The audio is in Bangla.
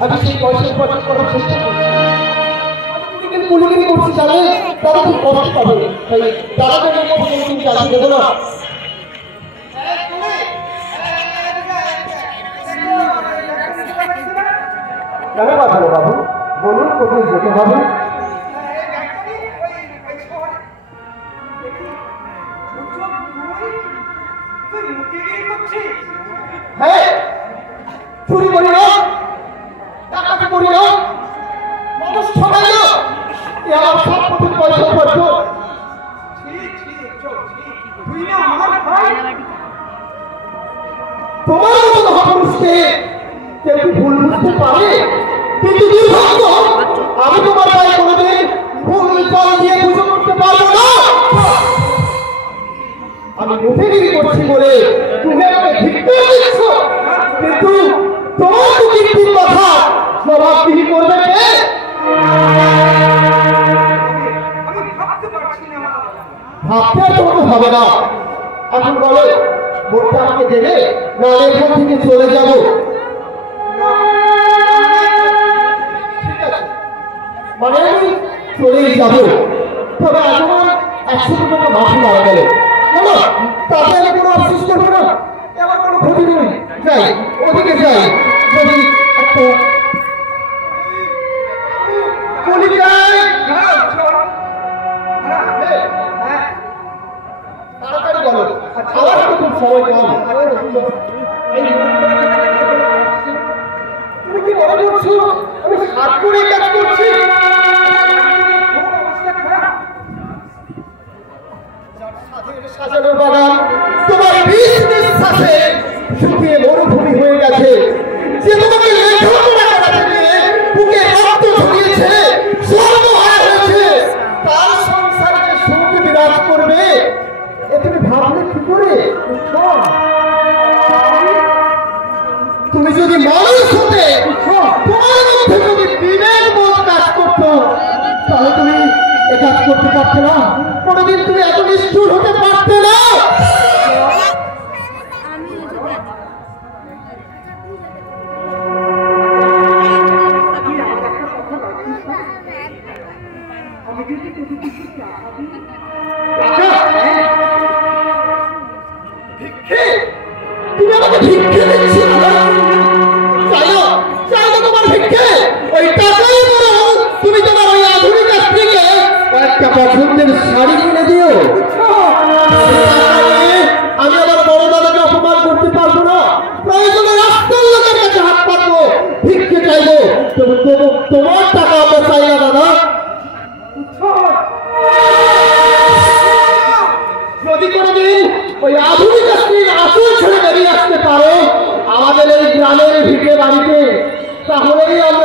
আমি সেই পয়সা উপার্জন করার চেষ্টা করছি। কুলিগিরি করছি জানে তারা খুব কষ্ট পাবে, তাই দাদাকে তুমি চাষি দেবো না। কেন পাঠাবো বাবু, বলুন কোথায় যেতে হবে? হ্যাঁ, চুরি করি না, টাকাতে করি না, মানুষ সবাই না, আমার সব প্রতি পয়সা খরচ। তোমার মতো মহাপুরুষকে কেউ কি ভুল বুঝতে পারে? কিন্তু দুর্ভাগ্য, আমি তোমার গায়ে কোনোদিন ভুল জল দিয়ে পুজো করতে পারবো না। আমি মুখেগিরি করছি বলে তুমি আমাকে ভিক্ষা দিচ্ছ, কিন্তু তোমার কুকীর্তির কথা জবাবদিহি করবে কে? ভাবতে আর তোমাকে হবে না। এখন বলো, ভোটটা আমাকে দেবে, নাহলে এখান থেকে চলে যাব। ঠিক আছে, মানে আমি চলেই যাব, তবে এখন 100 টাকা মাফি মারা গেল না, তাতে আমি কোনো আফসোস করবো না, আমার কোনো ক্ষতি নেই। যাই, ওদিকে যাই, যদি একটা তাড়াতাড়ি বলো, আমার তো খুব সময় কম। তুমি কি মনে করছো আমি হাত করে কাজ করছি? সাজানো বাগান তোমার 20 নিঃশ্বাসে শুকিয়ে মরুভূমি হয়ে গেছে, যে তোমাকে লেখাপড়া করাতে গিয়ে বুকে রক্ত ঝরিয়েছে, সর্বহারা হয়েছে, তার সংসারে যে সুখ বিরাজ করবে এ তুমি ভাবলে কি করে? তুমি যদি মানুষ হতে, তোমার মধ্যে যদি বিবেক বোধ কাজ করতো, তাহলে তুমি এ কাজ করতে পারতে না, কোনোদিন তুমি এত নিষ্ঠুর হতে পারতে না। তুমি আমাকে ভিক্ষে দিচ্ছি না, চাইলো চাইলো তোমার ভিক্ষে, ওই টাকাই বরং তুমি তোমার ওই আধুনিক স্ত্রীকে একটা পছন্দের শাড়ি কিনে দিও। আমি আমার বড় দাদাকে অপমান করতে পারবো না, প্রয়োজনে রাস্তার লোকের কাছে হাত পাতবো, ভিক্ষে চাইবো, তোমার টাকা আমরা চাই না দাদা। যদি কোনোদিন ওই আধুনিক স্ত্রীর আসল ছেড়ে বেরিয়ে আসতে পারো আমাদের এই গ্রামের ভিটে বাড়িতে, তাহলেই আমরা